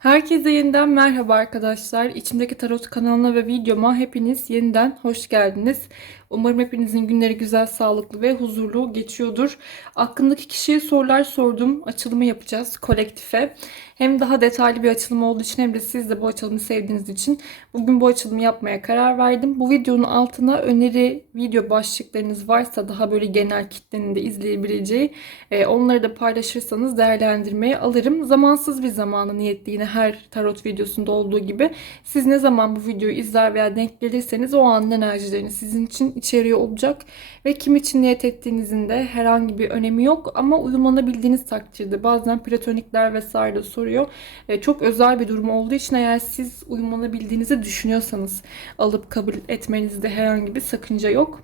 Herkese yeniden merhaba arkadaşlar. İçimdeki Tarot kanalına ve videoma hepiniz yeniden hoş geldiniz. Umarım hepinizin günleri güzel, sağlıklı ve huzurlu geçiyordur. Aklımdaki kişiye sorular sordum. Açılımı yapacağız kolektife. Hem daha detaylı bir açılım olduğu için hem de siz de bu açılımı sevdiğiniz için bugün bu açılımı yapmaya karar verdim. Bu videonun altına öneri video başlıklarınız varsa daha böyle genel kitlenin de izleyebileceği e, onları da paylaşırsanız değerlendirmeye alırım. Zamansız bir zamanı niyetli yine her tarot videosunda olduğu gibi siz ne zaman bu videoyu izler veya denk gelirseniz o anın enerjilerini sizin için içeriyor olacak ve kim için niyet ettiğinizin de herhangi bir önemi yok ama uyumlanabildiğiniz takdirde bazen platonikler vesaire de soruyor. E, çok özel bir durum olduğu için eğer siz uyumlanabildiğinizi düşünüyorsanız alıp kabul etmenizde herhangi bir sakınca yok.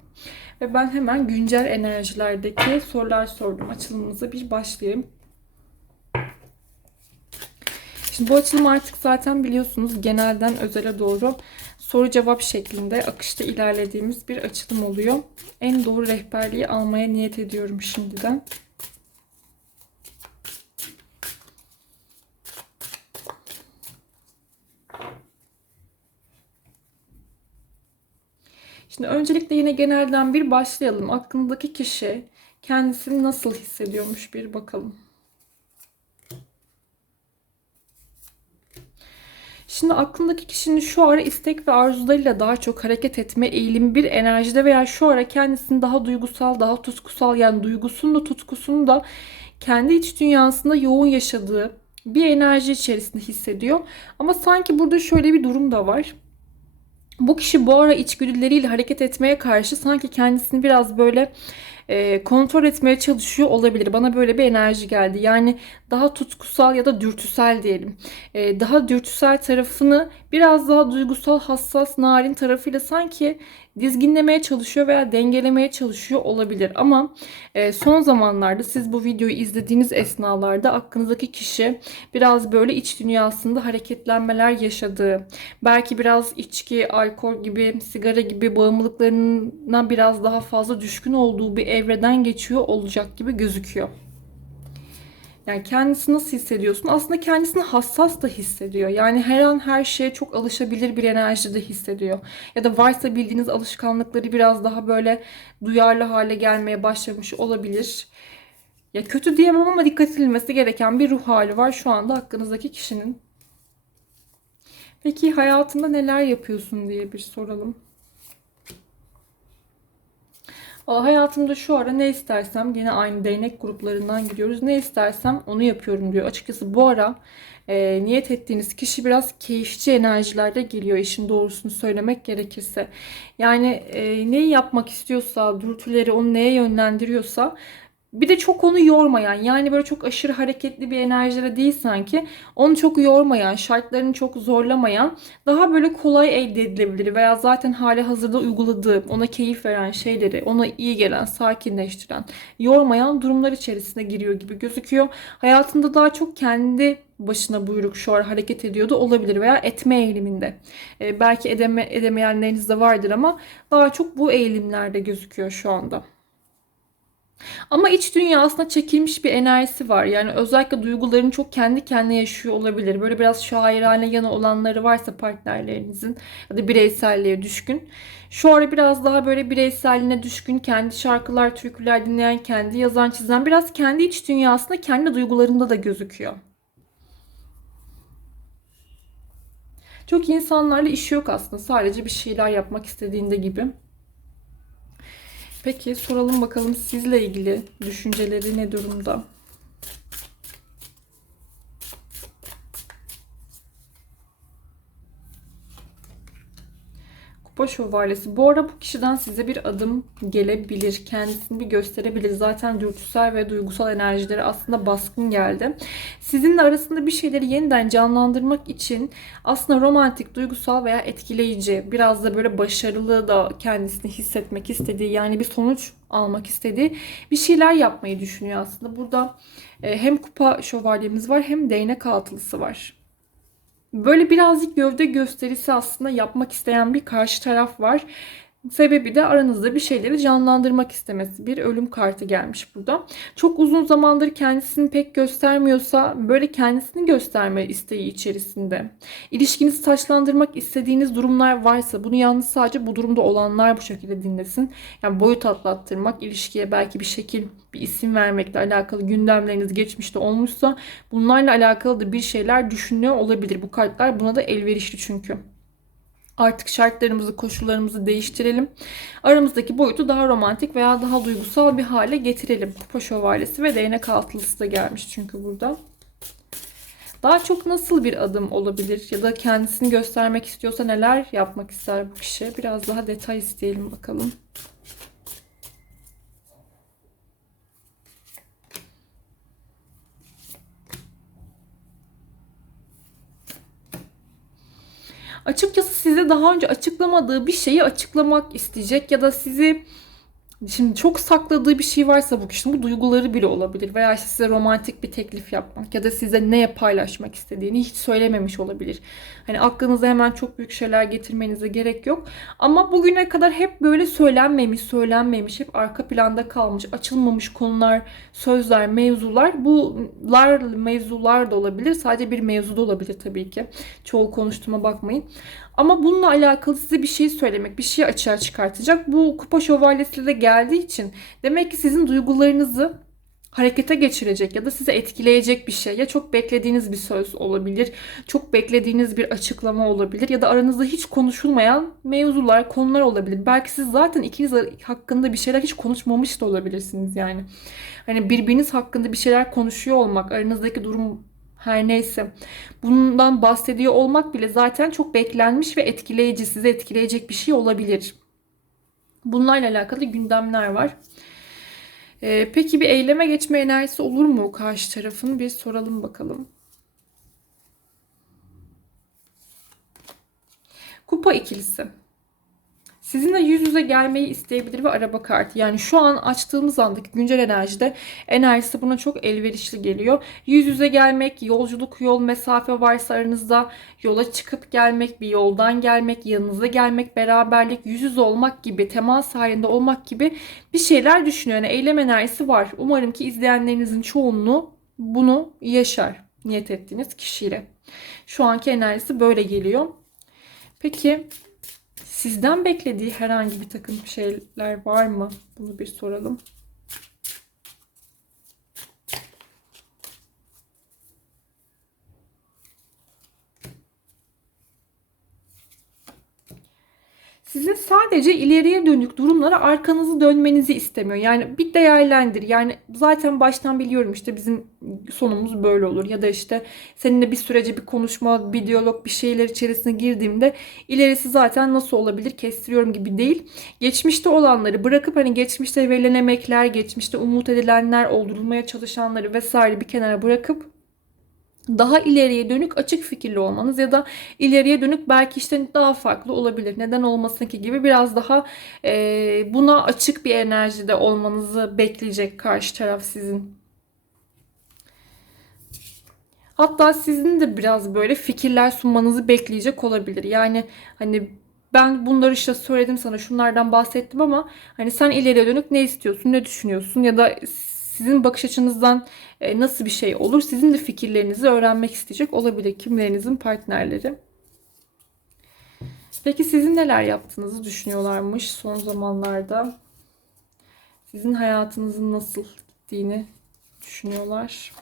Ve ben hemen güncel enerjilerdeki sorular sordum. Açılımımıza bir başlayayım. Şimdi bu açılım artık zaten biliyorsunuz genelden özele doğru soru cevap şeklinde akışta ilerlediğimiz bir açılım oluyor. En doğru rehberliği almaya niyet ediyorum şimdiden. Şimdi öncelikle yine genelden bir başlayalım. Aklındaki kişi kendisini nasıl hissediyormuş bir bakalım. Şimdi aklındaki kişinin şu ara istek ve arzularıyla daha çok hareket etme eğilimi bir enerjide veya şu ara kendisini daha duygusal, daha tutkusal yani duygusunu da tutkusunu da kendi iç dünyasında yoğun yaşadığı bir enerji içerisinde hissediyor. Ama sanki burada şöyle bir durum da var. Bu kişi bu ara içgüdüleriyle hareket etmeye karşı sanki kendisini biraz böyle e, kontrol etmeye çalışıyor olabilir. Bana böyle bir enerji geldi. Yani daha tutkusal ya da dürtüsel diyelim. E, daha dürtüsel tarafını biraz daha duygusal, hassas, narin tarafıyla sanki dizginlemeye çalışıyor veya dengelemeye çalışıyor olabilir. Ama e, son zamanlarda siz bu videoyu izlediğiniz esnalarda aklınızdaki kişi biraz böyle iç dünyasında hareketlenmeler yaşadığı, belki biraz içki, alkol gibi, sigara gibi bağımlılıklarına biraz daha fazla düşkün olduğu bir evreden geçiyor olacak gibi gözüküyor. Yani kendisi nasıl hissediyorsun? Aslında kendisini hassas da hissediyor. Yani her an her şeye çok alışabilir bir enerjide hissediyor. Ya da varsa bildiğiniz alışkanlıkları biraz daha böyle duyarlı hale gelmeye başlamış olabilir. Ya kötü diyemem ama dikkat edilmesi gereken bir ruh hali var şu anda hakkınızdaki kişinin. Peki hayatında neler yapıyorsun diye bir soralım. Hayatımda şu ara ne istersem yine aynı değnek gruplarından gidiyoruz. Ne istersem onu yapıyorum diyor. Açıkçası bu ara e, niyet ettiğiniz kişi biraz keyifçi enerjilerde geliyor işin doğrusunu söylemek gerekirse. Yani e, neyi yapmak istiyorsa, dürtüleri onu neye yönlendiriyorsa bir de çok onu yormayan yani böyle çok aşırı hareketli bir enerjide değil sanki. Onu çok yormayan, şartlarını çok zorlamayan, daha böyle kolay elde edilebilir veya zaten hali hazırda uyguladığı, ona keyif veren şeyleri, ona iyi gelen, sakinleştiren, yormayan durumlar içerisine giriyor gibi gözüküyor. Hayatında daha çok kendi başına buyruk şu an hareket ediyordu olabilir veya etme eğiliminde. Ee, belki edeme, edemeyenleriniz de vardır ama daha çok bu eğilimlerde gözüküyor şu anda. Ama iç dünyasına çekilmiş bir enerjisi var. Yani özellikle duygularını çok kendi kendine yaşıyor olabilir. Böyle biraz şairane yanı olanları varsa partnerlerinizin ya da bireyselliğe düşkün. Şu ara biraz daha böyle bireyselliğine düşkün, kendi şarkılar, türküler dinleyen, kendi yazan, çizen, biraz kendi iç dünyasında, kendi duygularında da gözüküyor. Çok insanlarla işi yok aslında. Sadece bir şeyler yapmak istediğinde gibi. Peki soralım bakalım sizle ilgili düşünceleri ne durumda? Kupa şövalyesi. Bu ara bu kişiden size bir adım gelebilir. Kendisini bir gösterebilir. Zaten dürtüsel ve duygusal enerjileri aslında baskın geldi. Sizinle arasında bir şeyleri yeniden canlandırmak için aslında romantik, duygusal veya etkileyici, biraz da böyle başarılı da kendisini hissetmek istediği, yani bir sonuç almak istediği bir şeyler yapmayı düşünüyor aslında. Burada e, hem kupa şövalyemiz var hem değnek altılısı var. Böyle birazcık gövde gösterisi aslında yapmak isteyen bir karşı taraf var. Sebebi de aranızda bir şeyleri canlandırmak istemesi. Bir ölüm kartı gelmiş burada. Çok uzun zamandır kendisini pek göstermiyorsa böyle kendisini gösterme isteği içerisinde. İlişkinizi taşlandırmak istediğiniz durumlar varsa bunu yalnız sadece bu durumda olanlar bu şekilde dinlesin. Yani boyut atlattırmak, ilişkiye belki bir şekil, bir isim vermekle alakalı gündemleriniz geçmişte olmuşsa bunlarla alakalı da bir şeyler düşünüyor olabilir. Bu kartlar buna da elverişli çünkü. Artık şartlarımızı, koşullarımızı değiştirelim. Aramızdaki boyutu daha romantik veya daha duygusal bir hale getirelim. Kupa şövalyesi ve değnek altılısı da gelmiş çünkü burada. Daha çok nasıl bir adım olabilir ya da kendisini göstermek istiyorsa neler yapmak ister bu kişi? Biraz daha detay isteyelim bakalım. Açıkçası size daha önce açıklamadığı bir şeyi açıklamak isteyecek ya da sizi Şimdi çok sakladığı bir şey varsa bu kişinin bu duyguları bile olabilir veya işte size romantik bir teklif yapmak ya da size ne paylaşmak istediğini hiç söylememiş olabilir. Hani aklınıza hemen çok büyük şeyler getirmenize gerek yok. Ama bugüne kadar hep böyle söylenmemiş, söylenmemiş, hep arka planda kalmış, açılmamış konular, sözler, mevzular. Bular mevzular da olabilir. Sadece bir mevzu da olabilir tabii ki. Çoğu konuştuğuma bakmayın. Ama bununla alakalı size bir şey söylemek, bir şey açığa çıkartacak. Bu kupa şövalyesi de geldiği için demek ki sizin duygularınızı harekete geçirecek ya da size etkileyecek bir şey. Ya çok beklediğiniz bir söz olabilir, çok beklediğiniz bir açıklama olabilir ya da aranızda hiç konuşulmayan mevzular, konular olabilir. Belki siz zaten ikiniz hakkında bir şeyler hiç konuşmamış da olabilirsiniz yani. Hani birbiriniz hakkında bir şeyler konuşuyor olmak, aranızdaki durum her neyse. Bundan bahsediyor olmak bile zaten çok beklenmiş ve etkileyici, size etkileyecek bir şey olabilir. Bunlarla alakalı gündemler var. Ee, peki bir eyleme geçme enerjisi olur mu karşı tarafın? Bir soralım bakalım. Kupa ikilisi. Sizinle yüz yüze gelmeyi isteyebilir ve araba kartı. Yani şu an açtığımız andaki güncel enerjide enerjisi buna çok elverişli geliyor. Yüz yüze gelmek, yolculuk, yol, mesafe varsa aranızda yola çıkıp gelmek, bir yoldan gelmek, yanınıza gelmek, beraberlik, yüz yüze olmak gibi, temas halinde olmak gibi bir şeyler düşünüyor. Yani eylem enerjisi var. Umarım ki izleyenlerinizin çoğunluğu bunu yaşar niyet ettiğiniz kişiyle. Şu anki enerjisi böyle geliyor. Peki Sizden beklediği herhangi bir takım şeyler var mı? Bunu bir soralım. Sizin sadece ileriye dönük durumlara arkanızı dönmenizi istemiyor. Yani bir değerlendir. Yani zaten baştan biliyorum işte bizim sonumuz böyle olur. Ya da işte seninle bir sürece bir konuşma, bir diyalog, bir şeyler içerisine girdiğimde ilerisi zaten nasıl olabilir kestiriyorum gibi değil. Geçmişte olanları bırakıp hani geçmişte verilen emekler, geçmişte umut edilenler, oldurulmaya çalışanları vesaire bir kenara bırakıp daha ileriye dönük açık fikirli olmanız ya da ileriye dönük belki işte daha farklı olabilir. Neden olmasın ki gibi biraz daha e, buna açık bir enerjide olmanızı bekleyecek karşı taraf sizin. Hatta sizin de biraz böyle fikirler sunmanızı bekleyecek olabilir. Yani hani ben bunları işte söyledim sana şunlardan bahsettim ama hani sen ileriye dönük ne istiyorsun, ne düşünüyorsun ya da sizin bakış açınızdan e, nasıl bir şey olur? Sizin de fikirlerinizi öğrenmek isteyecek olabilir kimlerinizin partnerleri. Peki sizin neler yaptığınızı düşünüyorlarmış son zamanlarda? Sizin hayatınızın nasıl gittiğini düşünüyorlar.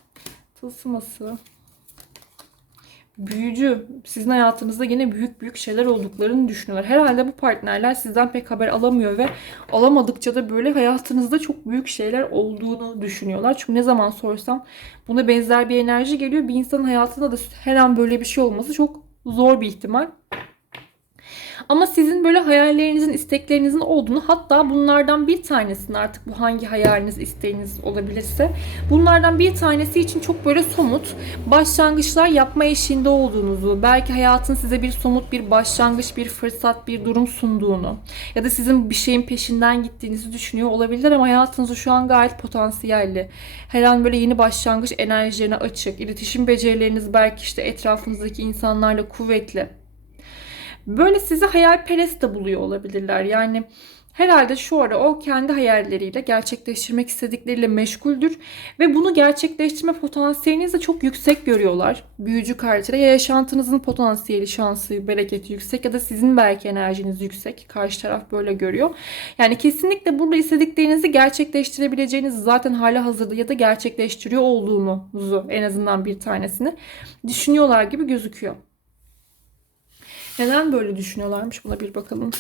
Tılsıması büyücü sizin hayatınızda yine büyük büyük şeyler olduklarını düşünüyorlar. Herhalde bu partnerler sizden pek haber alamıyor ve alamadıkça da böyle hayatınızda çok büyük şeyler olduğunu düşünüyorlar. Çünkü ne zaman sorsam buna benzer bir enerji geliyor. Bir insanın hayatında da her an böyle bir şey olması çok zor bir ihtimal. Ama sizin böyle hayallerinizin, isteklerinizin olduğunu hatta bunlardan bir tanesini artık bu hangi hayaliniz, isteğiniz olabilirse bunlardan bir tanesi için çok böyle somut başlangıçlar yapma eşiğinde olduğunuzu, belki hayatın size bir somut bir başlangıç, bir fırsat, bir durum sunduğunu ya da sizin bir şeyin peşinden gittiğinizi düşünüyor olabilirler ama hayatınızı şu an gayet potansiyelli. Her an böyle yeni başlangıç enerjilerine açık, iletişim becerileriniz belki işte etrafınızdaki insanlarla kuvvetli Böyle sizi hayalperest de buluyor olabilirler. Yani Herhalde şu ara o kendi hayalleriyle, gerçekleştirmek istedikleriyle meşguldür ve bunu gerçekleştirme potansiyelinizi de çok yüksek görüyorlar. Büyücü kartıyla ya yaşantınızın potansiyeli, şansı, bereketi yüksek ya da sizin belki enerjiniz yüksek. Karşı taraf böyle görüyor. Yani kesinlikle burada istediklerinizi gerçekleştirebileceğiniz zaten hala hazırda ya da gerçekleştiriyor olduğunuzu en azından bir tanesini düşünüyorlar gibi gözüküyor. Neden böyle düşünüyorlarmış buna bir bakalım.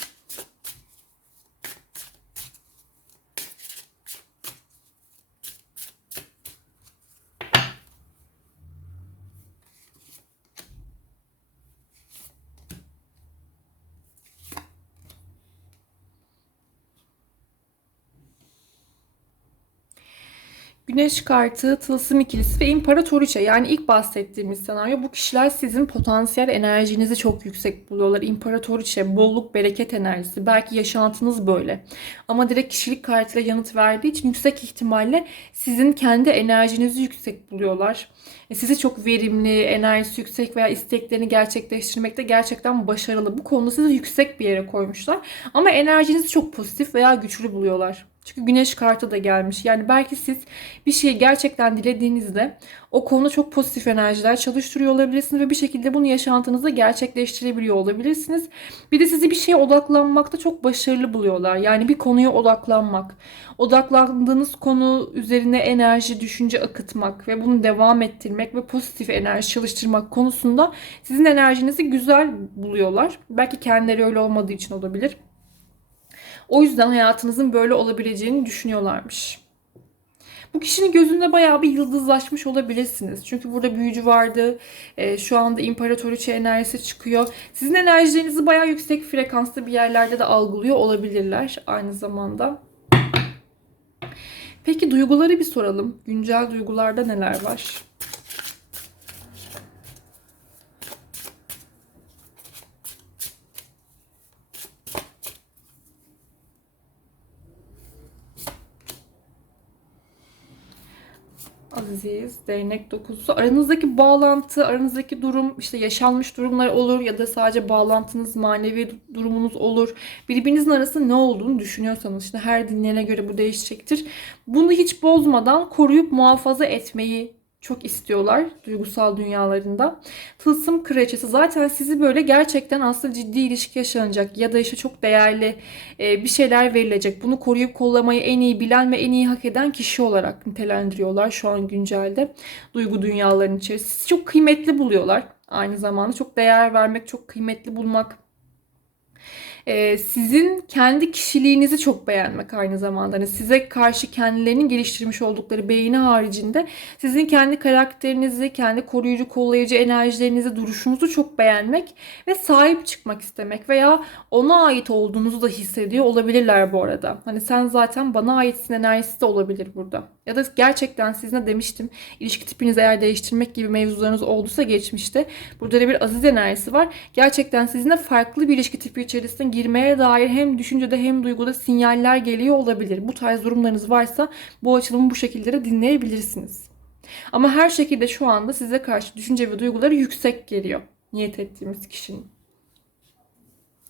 Güneş kartı, tılsım ikilisi ve imparatoriçe yani ilk bahsettiğimiz senaryo bu kişiler sizin potansiyel enerjinizi çok yüksek buluyorlar. İmparatoriçe, bolluk, bereket enerjisi. Belki yaşantınız böyle. Ama direkt kişilik kartıyla yanıt verdiği için yüksek ihtimalle sizin kendi enerjinizi yüksek buluyorlar. E, sizi çok verimli, enerjisi yüksek veya isteklerini gerçekleştirmekte gerçekten başarılı. Bu konuda sizi yüksek bir yere koymuşlar. Ama enerjinizi çok pozitif veya güçlü buluyorlar. Çünkü güneş kartı da gelmiş. Yani belki siz bir şeyi gerçekten dilediğinizde o konuda çok pozitif enerjiler çalıştırıyor olabilirsiniz ve bir şekilde bunu yaşantınızda gerçekleştirebiliyor olabilirsiniz. Bir de sizi bir şeye odaklanmakta çok başarılı buluyorlar. Yani bir konuya odaklanmak, odaklandığınız konu üzerine enerji, düşünce akıtmak ve bunu devam ettirmek ve pozitif enerji çalıştırmak konusunda sizin enerjinizi güzel buluyorlar. Belki kendileri öyle olmadığı için olabilir. O yüzden hayatınızın böyle olabileceğini düşünüyorlarmış. Bu kişinin gözünde bayağı bir yıldızlaşmış olabilirsiniz. Çünkü burada büyücü vardı. E, şu anda imparatoriçe enerjisi çıkıyor. Sizin enerjilerinizi bayağı yüksek frekanslı bir yerlerde de algılıyor olabilirler aynı zamanda. Peki duyguları bir soralım. Güncel duygularda neler var? Aziz, değnek dokuzusu. Aranızdaki bağlantı, aranızdaki durum, işte yaşanmış durumlar olur ya da sadece bağlantınız, manevi durumunuz olur. Birbirinizin arasında ne olduğunu düşünüyorsanız işte her dinleyene göre bu değişecektir. Bunu hiç bozmadan koruyup muhafaza etmeyi çok istiyorlar duygusal dünyalarında. Tılsım kraliçesi zaten sizi böyle gerçekten aslında ciddi ilişki yaşanacak ya da işte çok değerli e, bir şeyler verilecek. Bunu koruyup kollamayı en iyi bilen ve en iyi hak eden kişi olarak nitelendiriyorlar şu an güncelde. Duygu dünyalarının içerisinde. Sizi çok kıymetli buluyorlar aynı zamanda. Çok değer vermek, çok kıymetli bulmak e, sizin kendi kişiliğinizi çok beğenmek aynı zamanda. Hani size karşı kendilerinin geliştirmiş oldukları beğeni haricinde sizin kendi karakterinizi, kendi koruyucu, kollayıcı enerjilerinizi, duruşunuzu çok beğenmek ve sahip çıkmak istemek veya ona ait olduğunuzu da hissediyor olabilirler bu arada. Hani sen zaten bana aitsin enerjisi de olabilir burada. Ya da gerçekten sizinle demiştim ilişki tipinizi eğer değiştirmek gibi mevzularınız olduysa geçmişte. Burada da bir aziz enerjisi var. Gerçekten sizinle farklı bir ilişki tipi içerisinde girmeye dair hem düşüncede hem duyguda sinyaller geliyor olabilir. Bu tarz durumlarınız varsa bu açılımı bu şekilde de dinleyebilirsiniz. Ama her şekilde şu anda size karşı düşünce ve duyguları yüksek geliyor. Niyet ettiğimiz kişinin.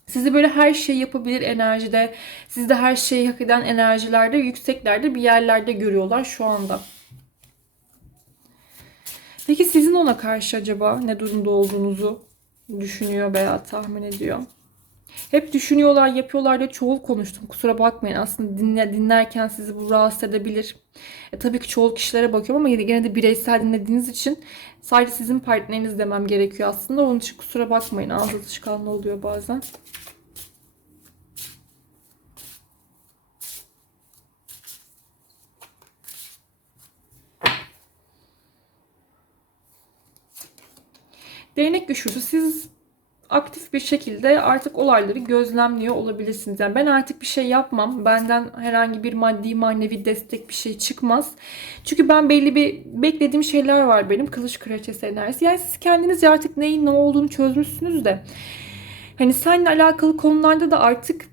Sizi böyle her şey yapabilir enerjide, sizde her şeyi hak eden enerjilerde, yükseklerde bir yerlerde görüyorlar şu anda. Peki sizin ona karşı acaba ne durumda olduğunuzu düşünüyor veya tahmin ediyor? Hep düşünüyorlar, yapıyorlar diye çoğul konuştum. Kusura bakmayın. Aslında dinle, dinlerken sizi bu rahatsız edebilir. E, tabii ki çoğul kişilere bakıyorum ama yine de bireysel dinlediğiniz için sadece sizin partneriniz demem gerekiyor aslında. Onun için kusura bakmayın. Ağız alışkanlığı oluyor bazen. Değnek güçlüsü siz aktif bir şekilde artık olayları gözlemliyor olabilirsiniz. Yani ben artık bir şey yapmam. Benden herhangi bir maddi manevi destek bir şey çıkmaz. Çünkü ben belli bir beklediğim şeyler var benim. Kılıç kraliçesi enerjisi. Yani siz kendiniz artık neyin ne olduğunu çözmüşsünüz de. Hani seninle alakalı konularda da artık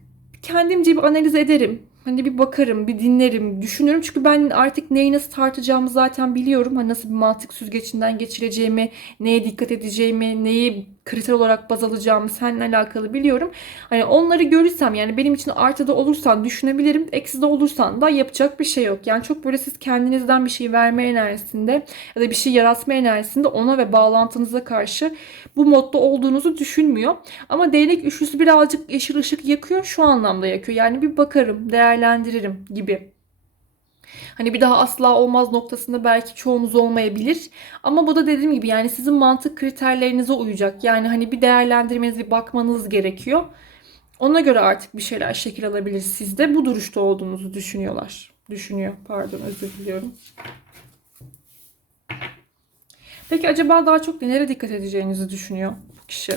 kendimce bir analiz ederim. hani bir bakarım, bir dinlerim, düşünürüm. Çünkü ben artık neyi nasıl tartacağımı zaten biliyorum. Hani nasıl bir mantık süzgecinden geçireceğimi, neye dikkat edeceğimi, neyi kriter olarak baz alacağımı seninle alakalı biliyorum. Hani onları görürsem yani benim için artıda olursan düşünebilirim. Ekside olursan da yapacak bir şey yok. Yani çok böyle siz kendinizden bir şey verme enerjisinde ya da bir şey yaratma enerjisinde ona ve bağlantınıza karşı bu modda olduğunuzu düşünmüyor. Ama değnek üçlüsü birazcık yeşil ışık yakıyor. Şu anlamda yakıyor. Yani bir bakarım, değerlendiririm gibi. Hani bir daha asla olmaz noktasında belki çoğunuz olmayabilir. Ama bu da dediğim gibi yani sizin mantık kriterlerinize uyacak. Yani hani bir değerlendirmeniz, bir bakmanız gerekiyor. Ona göre artık bir şeyler şekil alabilir sizde. Bu duruşta olduğunuzu düşünüyorlar. Düşünüyor. Pardon özür diliyorum. Peki acaba daha çok nelere dikkat edeceğinizi düşünüyor bu kişi?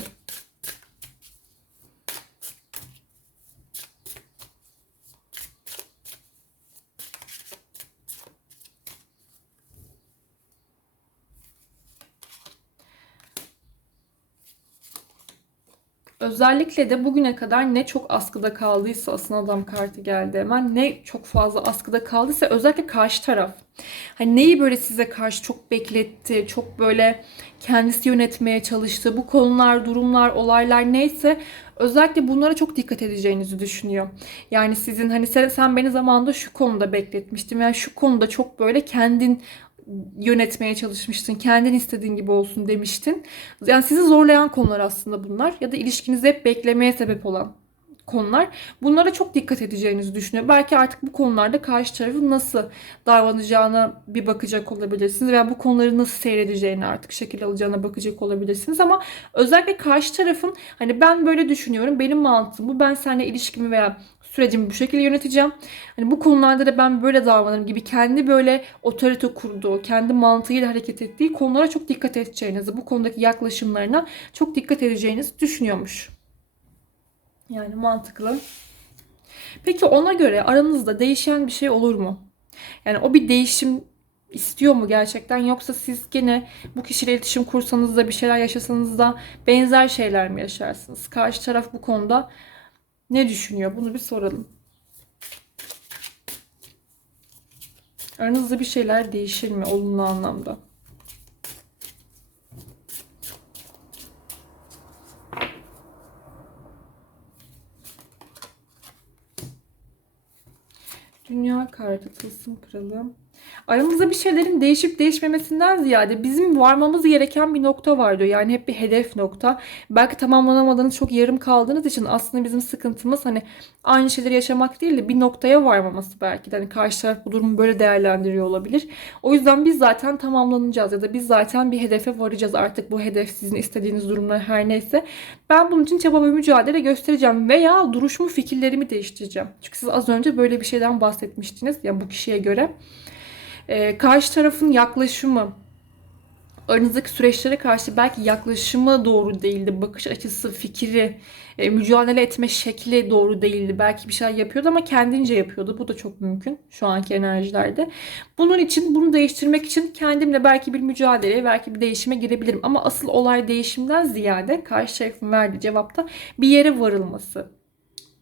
Özellikle de bugüne kadar ne çok askıda kaldıysa aslında adam kartı geldi hemen ne çok fazla askıda kaldıysa özellikle karşı taraf. Hani neyi böyle size karşı çok bekletti, çok böyle kendisi yönetmeye çalıştı. Bu konular, durumlar, olaylar neyse özellikle bunlara çok dikkat edeceğinizi düşünüyor. Yani sizin hani sen, sen beni zamanında şu konuda bekletmiştin veya şu konuda çok böyle kendin yönetmeye çalışmıştın. Kendin istediğin gibi olsun demiştin. Yani sizi zorlayan konular aslında bunlar. Ya da ilişkinizi hep beklemeye sebep olan konular. Bunlara çok dikkat edeceğinizi düşünüyor. Belki artık bu konularda karşı tarafın nasıl davranacağına bir bakacak olabilirsiniz veya bu konuları nasıl seyredeceğine artık şekil alacağına bakacak olabilirsiniz ama özellikle karşı tarafın hani ben böyle düşünüyorum. Benim mantığım bu. Ben seninle ilişkimi veya sürecimi bu şekilde yöneteceğim. Hani bu konularda da ben böyle davranırım gibi kendi böyle otorite kurduğu, kendi mantığıyla hareket ettiği konulara çok dikkat edeceğinizi, bu konudaki yaklaşımlarına çok dikkat edeceğinizi düşünüyormuş. Yani mantıklı. Peki ona göre aranızda değişen bir şey olur mu? Yani o bir değişim istiyor mu gerçekten yoksa siz gene bu kişiyle iletişim kursanız da bir şeyler yaşasanız da benzer şeyler mi yaşarsınız? Karşı taraf bu konuda ne düşünüyor? Bunu bir soralım. Aranızda bir şeyler değişir mi olumlu anlamda? Dünya kartı, tılsım kralı. Aramızda bir şeylerin değişip değişmemesinden ziyade bizim varmamız gereken bir nokta var diyor. Yani hep bir hedef nokta. Belki tamamlanamadığınız çok yarım kaldığınız için aslında bizim sıkıntımız hani aynı şeyleri yaşamak değil de bir noktaya varmaması belki de. Hani karşı taraf bu durumu böyle değerlendiriyor olabilir. O yüzden biz zaten tamamlanacağız ya da biz zaten bir hedefe varacağız. Artık bu hedef sizin istediğiniz durumlar her neyse. Ben bunun için çaba ve mücadele göstereceğim veya duruşumu, fikirlerimi değiştireceğim. Çünkü siz az önce böyle bir şeyden bahsetmiştiniz ya bu kişiye göre. Ee, karşı tarafın yaklaşımı, aranızdaki süreçlere karşı belki yaklaşımı doğru değildi. Bakış açısı, fikri, e, mücadele etme şekli doğru değildi. Belki bir şey yapıyordu ama kendince yapıyordu. Bu da çok mümkün şu anki enerjilerde. Bunun için, bunu değiştirmek için kendimle belki bir mücadeleye, belki bir değişime girebilirim. Ama asıl olay değişimden ziyade karşı tarafın verdiği cevapta bir yere varılması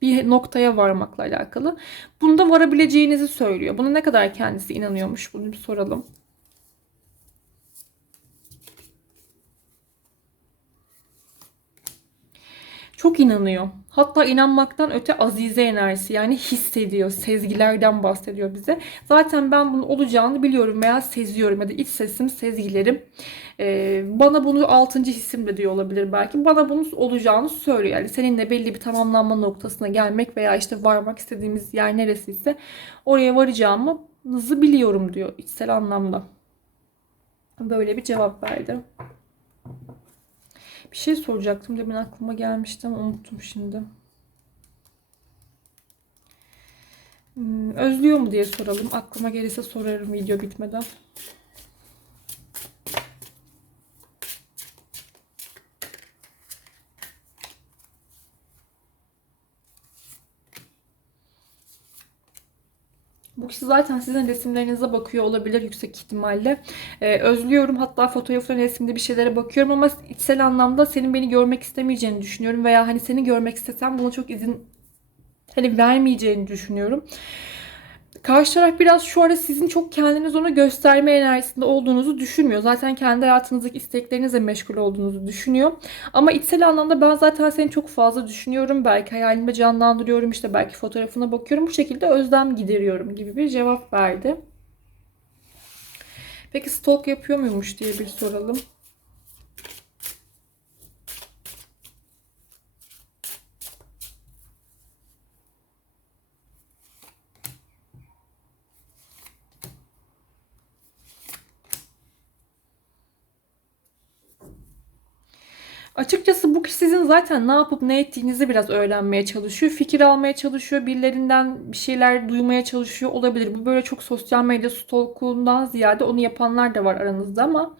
bir noktaya varmakla alakalı. Bunda varabileceğinizi söylüyor. Buna ne kadar kendisi inanıyormuş bunu bir soralım. Çok inanıyor. Hatta inanmaktan öte azize enerjisi yani hissediyor. Sezgilerden bahsediyor bize. Zaten ben bunun olacağını biliyorum veya seziyorum ya da iç sesim, sezgilerim. Ee, bana bunu altıncı hissim de diyor olabilir belki. Bana bunun olacağını söylüyor. Yani seninle belli bir tamamlanma noktasına gelmek veya işte varmak istediğimiz yer neresiyse oraya varacağımızı biliyorum diyor içsel anlamda. Böyle bir cevap verdi. Bir şey soracaktım. Demin aklıma gelmişti ama unuttum şimdi. Hmm, özlüyor mu diye soralım. Aklıma gelirse sorarım video bitmeden. Bu kişi zaten sizin resimlerinize bakıyor olabilir yüksek ihtimalle. Ee, özlüyorum hatta fotoğrafların resimde bir şeylere bakıyorum ama içsel anlamda senin beni görmek istemeyeceğini düşünüyorum. Veya hani seni görmek istesem buna çok izin Hani vermeyeceğini düşünüyorum. Karşı taraf biraz şu ara sizin çok kendiniz ona gösterme enerjisinde olduğunuzu düşünmüyor. Zaten kendi hayatınızdaki isteklerinizle meşgul olduğunuzu düşünüyor. Ama içsel anlamda ben zaten seni çok fazla düşünüyorum. Belki hayalimde canlandırıyorum. işte belki fotoğrafına bakıyorum. Bu şekilde özlem gideriyorum gibi bir cevap verdi. Peki stalk yapıyor muymuş diye bir soralım. Açıkçası bu kişi sizin zaten ne yapıp ne ettiğinizi biraz öğrenmeye çalışıyor. Fikir almaya çalışıyor. Birilerinden bir şeyler duymaya çalışıyor olabilir. Bu böyle çok sosyal medya stalkundan ziyade onu yapanlar da var aranızda ama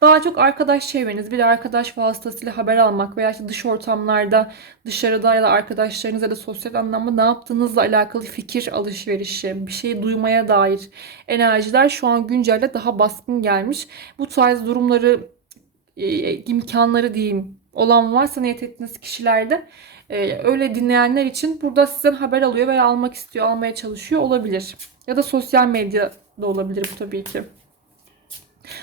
daha çok arkadaş çevreniz, bir arkadaş vasıtasıyla haber almak veya işte dış ortamlarda, dışarıda ya da arkadaşlarınız ya da sosyal anlamda ne yaptığınızla alakalı fikir alışverişi, bir şeyi duymaya dair enerjiler şu an güncelde daha baskın gelmiş. Bu tarz durumları e, imkanları diyeyim olan varsa niyet ettiğiniz kişilerde e, öyle dinleyenler için burada sizden haber alıyor veya almak istiyor, almaya çalışıyor olabilir. Ya da sosyal medya da olabilir bu tabii ki.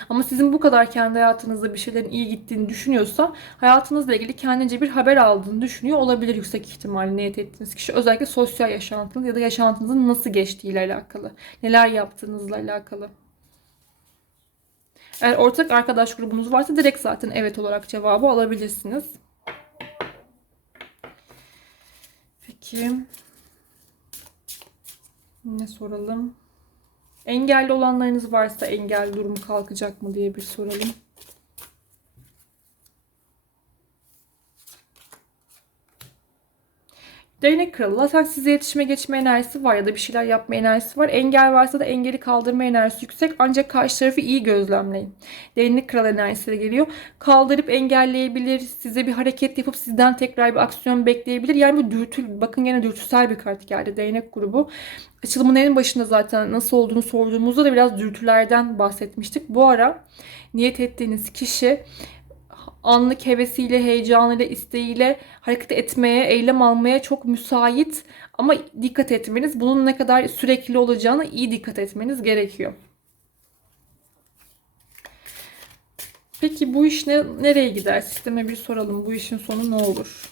Ama sizin bu kadar kendi hayatınızda bir şeylerin iyi gittiğini düşünüyorsa hayatınızla ilgili kendince bir haber aldığını düşünüyor olabilir yüksek ihtimalle niyet ettiğiniz kişi. Özellikle sosyal yaşantınız ya da yaşantınızın nasıl geçtiğiyle alakalı. Neler yaptığınızla alakalı. Eğer ortak arkadaş grubunuz varsa direkt zaten evet olarak cevabı alabilirsiniz. Peki. Ne soralım? Engelli olanlarınız varsa engel durumu kalkacak mı diye bir soralım. Değnek kralı. Zaten size iletişime geçme enerjisi var ya da bir şeyler yapma enerjisi var. Engel varsa da engeli kaldırma enerjisi yüksek. Ancak karşı tarafı iyi gözlemleyin. Değnek kralı enerjisi de geliyor. Kaldırıp engelleyebilir. Size bir hareket yapıp sizden tekrar bir aksiyon bekleyebilir. Yani bu dürtü, bakın gene dürtüsel bir kart geldi. Değnek grubu. Açılımın en başında zaten nasıl olduğunu sorduğumuzda da biraz dürtülerden bahsetmiştik. Bu ara niyet ettiğiniz kişi anlık hevesiyle, heyecanıyla, isteğiyle hareket etmeye, eylem almaya çok müsait. Ama dikkat etmeniz, bunun ne kadar sürekli olacağına iyi dikkat etmeniz gerekiyor. Peki bu iş ne, nereye gider? Sisteme bir soralım. Bu işin sonu ne olur?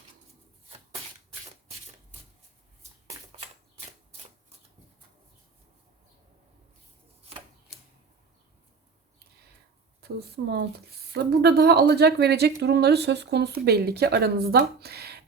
Tılsım altılısı. Burada daha alacak verecek durumları söz konusu belli ki aranızda.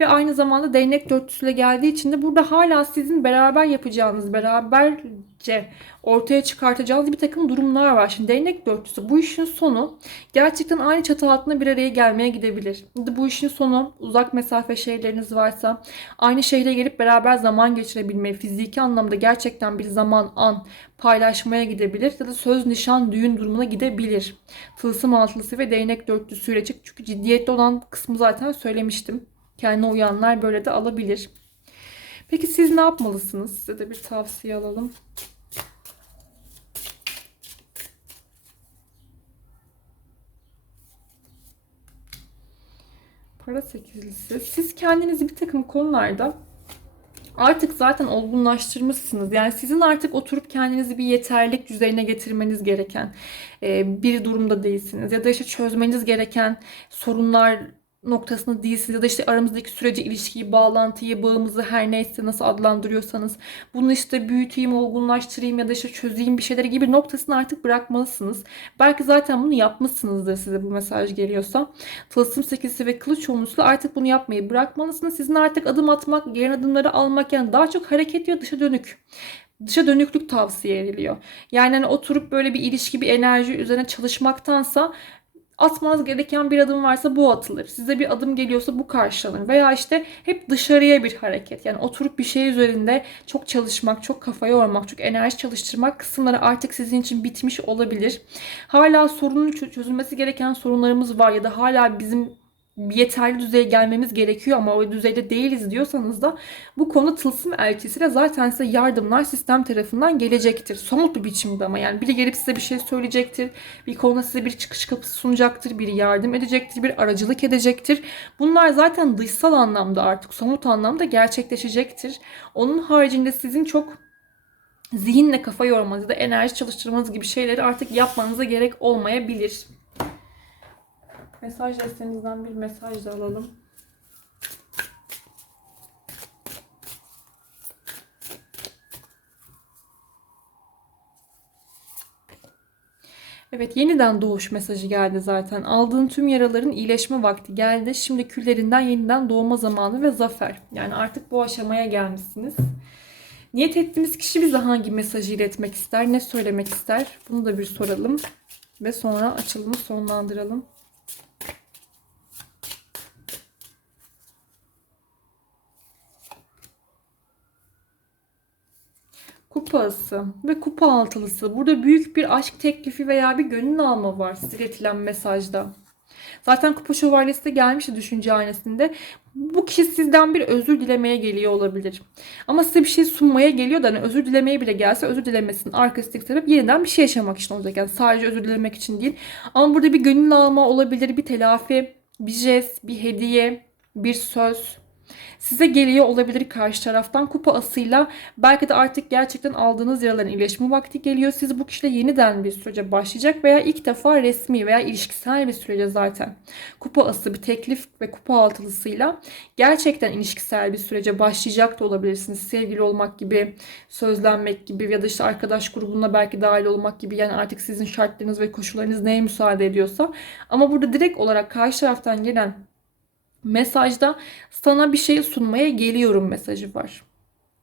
Ve aynı zamanda değnek dörtlüsüyle geldiği için de burada hala sizin beraber yapacağınız, beraberce ortaya çıkartacağınız bir takım durumlar var. Şimdi değnek dörtlüsü bu işin sonu gerçekten aynı çatı altında bir araya gelmeye gidebilir. Bu işin sonu uzak mesafe şeyleriniz varsa aynı şehre gelip beraber zaman geçirebilme, fiziki anlamda gerçekten bir zaman, an paylaşmaya gidebilir ya da söz, nişan, düğün durumuna gidebilir. Tılsım altılısı ve değnek dörtlüsüyle çık. Çünkü ciddiyetli olan kısmı zaten söylemiştim. Kendine uyanlar böyle de alabilir. Peki siz ne yapmalısınız? Size de bir tavsiye alalım. Para sekizlisi. Siz kendinizi bir takım konularda artık zaten olgunlaştırmışsınız. Yani sizin artık oturup kendinizi bir yeterlik düzeyine getirmeniz gereken e, bir durumda değilsiniz. Ya da işte çözmeniz gereken sorunlar noktasında değilsiniz ya da işte aramızdaki süreci, ilişkiyi, bağlantıyı, bağımızı her neyse nasıl adlandırıyorsanız bunu işte büyüteyim, olgunlaştırayım ya da işte çözeyim bir şeyleri gibi noktasını artık bırakmalısınız. Belki zaten bunu yapmışsınızdır size bu mesaj geliyorsa. Tılsım 8'si ve kılıç olmuşsa artık bunu yapmayı bırakmalısınız. Sizin artık adım atmak, geri adımları almak yani daha çok hareket ve dışa dönük dışa dönüklük tavsiye ediliyor. Yani hani oturup böyle bir ilişki, bir enerji üzerine çalışmaktansa atmanız gereken bir adım varsa bu atılır. Size bir adım geliyorsa bu karşılanır. Veya işte hep dışarıya bir hareket. Yani oturup bir şey üzerinde çok çalışmak, çok kafa yormak, çok enerji çalıştırmak kısımları artık sizin için bitmiş olabilir. Hala sorunun çözülmesi gereken sorunlarımız var ya da hala bizim yeterli düzeye gelmemiz gerekiyor ama o düzeyde değiliz diyorsanız da bu konu tılsım elçisiyle zaten size yardımlar sistem tarafından gelecektir. Somut bir biçimde ama yani biri gelip size bir şey söyleyecektir. Bir konuda size bir çıkış kapısı sunacaktır. Biri yardım edecektir. Bir aracılık edecektir. Bunlar zaten dışsal anlamda artık somut anlamda gerçekleşecektir. Onun haricinde sizin çok zihinle kafa yormanız ya da enerji çalıştırmanız gibi şeyleri artık yapmanıza gerek olmayabilir. Mesaj destenizden bir mesaj da alalım. Evet yeniden doğuş mesajı geldi zaten. Aldığın tüm yaraların iyileşme vakti geldi. Şimdi küllerinden yeniden doğma zamanı ve zafer. Yani artık bu aşamaya gelmişsiniz. Niyet ettiğimiz kişi bize hangi mesajı iletmek ister, ne söylemek ister? Bunu da bir soralım. Ve sonra açılımı sonlandıralım. Kupası ve kupa altılısı. Burada büyük bir aşk teklifi veya bir gönül alma var size iletilen mesajda. Zaten kupa şövalyesi de gelmişti düşünce hanesinde. Bu kişi sizden bir özür dilemeye geliyor olabilir. Ama size bir şey sunmaya geliyor da hani özür dilemeye bile gelse özür dilemesinin arkasındaki sebep yeniden bir şey yaşamak için olacak. Yani sadece özür dilemek için değil. Ama burada bir gönül alma olabilir, bir telafi, bir jest, bir hediye, bir söz, size geliyor olabilir karşı taraftan kupa asıyla belki de artık gerçekten aldığınız yaraların iyileşme vakti geliyor. Siz bu kişiyle yeniden bir sürece başlayacak veya ilk defa resmi veya ilişkisel bir sürece zaten kupa ası bir teklif ve kupa altılısıyla gerçekten ilişkisel bir sürece başlayacak da olabilirsiniz. Sevgili olmak gibi, sözlenmek gibi ya da işte arkadaş grubuna belki dahil olmak gibi yani artık sizin şartlarınız ve koşullarınız neye müsaade ediyorsa. Ama burada direkt olarak karşı taraftan gelen mesajda sana bir şey sunmaya geliyorum mesajı var.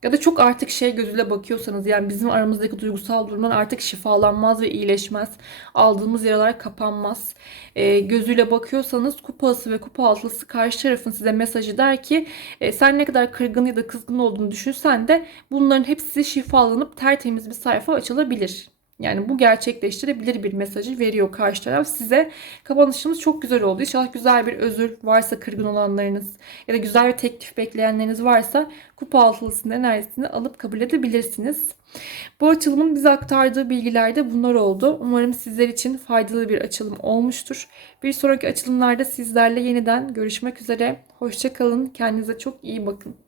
Ya da çok artık şey gözüyle bakıyorsanız yani bizim aramızdaki duygusal durumdan artık şifalanmaz ve iyileşmez. Aldığımız yaralar kapanmaz. E, gözüyle bakıyorsanız kupası ve kupa altılısı karşı tarafın size mesajı der ki e, sen ne kadar kırgın ya da kızgın olduğunu düşünsen de bunların hepsi şifalanıp tertemiz bir sayfa açılabilir. Yani bu gerçekleştirebilir bir mesajı veriyor karşı taraf size. Kapanışımız çok güzel oldu. İnşallah güzel bir özür varsa kırgın olanlarınız ya da güzel bir teklif bekleyenleriniz varsa kupa altılısının enerjisini alıp kabul edebilirsiniz. Bu açılımın bize aktardığı bilgiler de bunlar oldu. Umarım sizler için faydalı bir açılım olmuştur. Bir sonraki açılımlarda sizlerle yeniden görüşmek üzere. Hoşçakalın. Kendinize çok iyi bakın.